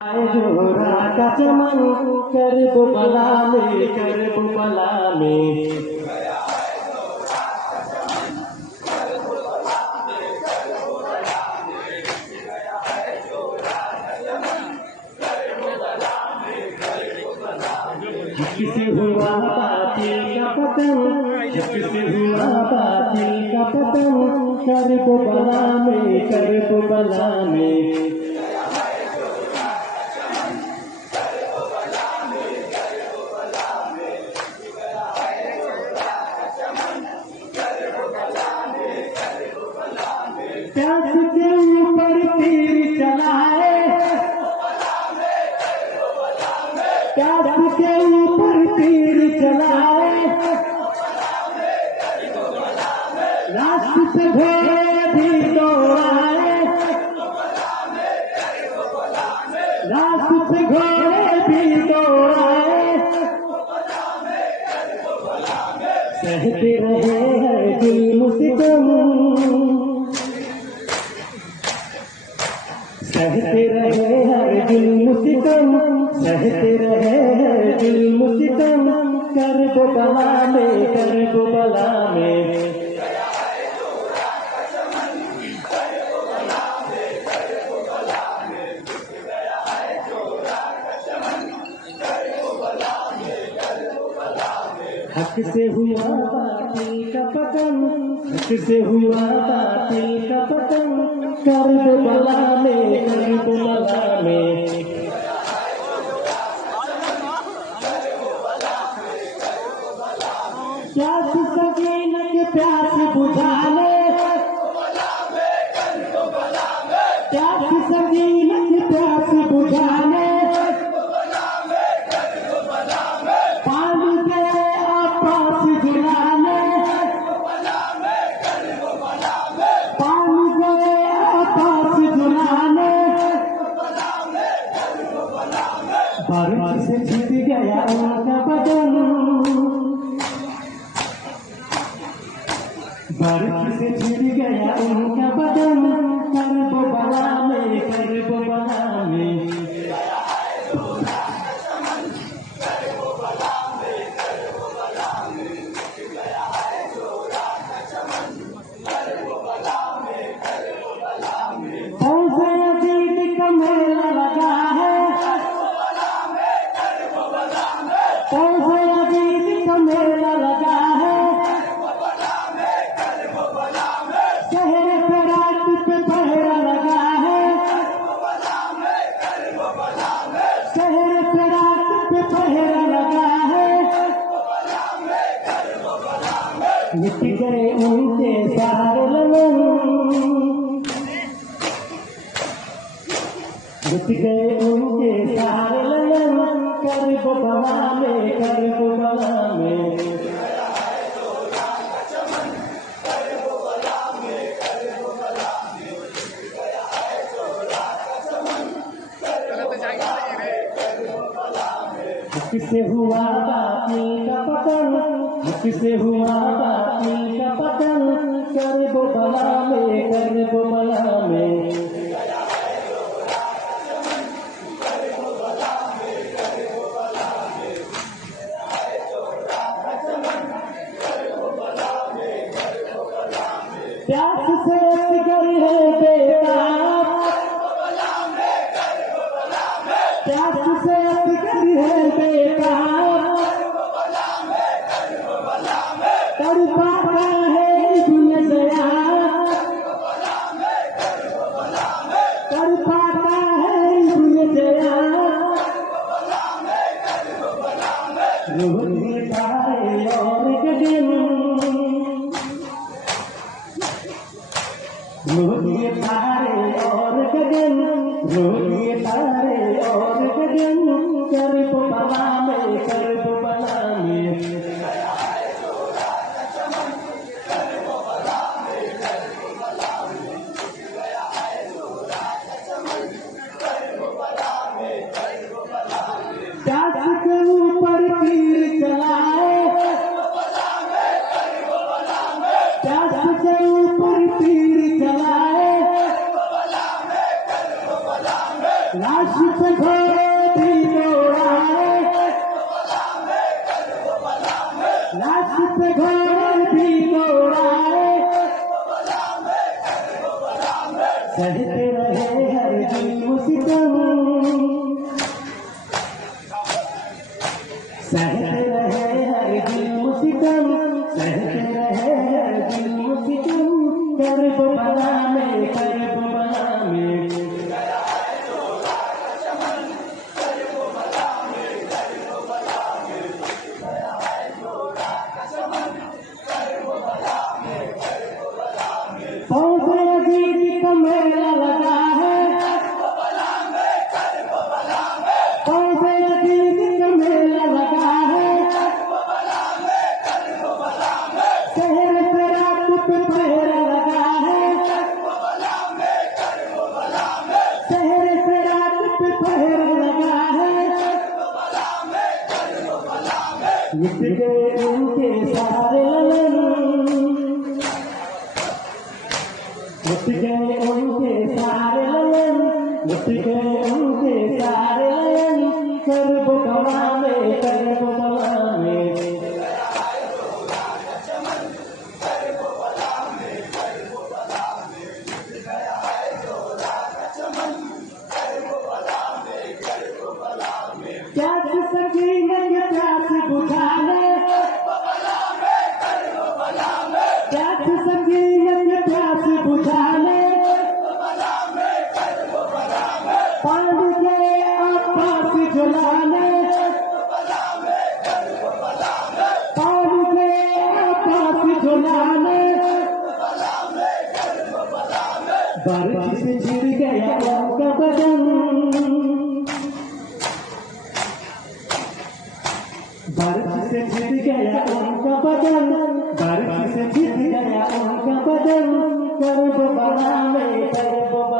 जोरा का चमन करबला में करबला में जिससे हुआ बातिल का पतन, जिससे हुआ बातिल का पतन करबला में करबला में प्यास के ऊपर तीर चलाए, प्यास के ऊपर तीर चलाए, रात से घोड़े भी दौड़ाए, रात से घोड़े भी दौड़ाए, सहते रहे हैं दिल मुसितम, सहते रहे हर दिल मुसितम, सहते रहे हर दिल मुसितम करबला में करबला में हक से हुआ बातिल का पतन, हक से हुआ बातिल का पतन करबला में करबला में प्यास सकीना के प्यास बुझाने, प्यास सकीना के प्यास बुझाने, पानी के आपस जुलाने, पानी के आपस जुलाने, बर्फ से छिप गया उनका बदन, बर्फ से छिप गया उनका बदन करबला में करबला में फौज़े अजीब का मेला लगा है, फौज़े अजीब का मेला लगा है, शहर पे रात पे पहरा लगा है, शहर पे रात पे पहरा लगा है, मिट गए उनके सारे लगन, मिट गए उनके सारे लगन करबला में करबला में किससे हुआ बातिल का पतन, किससे हुआ बातिल का पतन करबला में करबला में प्यास से अटकर है बेताब, प्यास से अटकर है बेताब, तड़पाता है दुनिया दया, तड़पाता है दुनिया दया, रोहिए तारे और गगन, रोहिए तारे और गगन, रोहिए तारे और गगन करबला में करबला में प्यास के ऊपर तीर चलाए, प्यास के ऊपर तीर चलाए, लाश पे घोड़े भी दौड़ाए, लाश पे घोड़े भी दौड़ाए, सहते रहे हर जुल्म सितम, सहते रहे हर जुल्म सितम, सहते रहे हर जुल्म सितम, करबला में करबला में पौधे अजीब का मेला लगा है, पौधे अजीब का मेला लगा है, शहर से रात पे पहरा लगा है, शहर से रात पे पहरा लगा है, मिट गए उनके सारे ललन, मिट गए उनके सारे ललन, मिट गए उनके सारे ललन, करबला में करबला में प्यास सकीने प्यास बुझाने, प्यास सकीने प्यास बुझाने, पानी के आपास जलाने, पानी के आपास जलाने, बारिश से छिड़ गया उनका बदन, बारिश से छिड़ गया उनका बदन, बारिश से छिड़ गया उनका बदन, करबला में करबला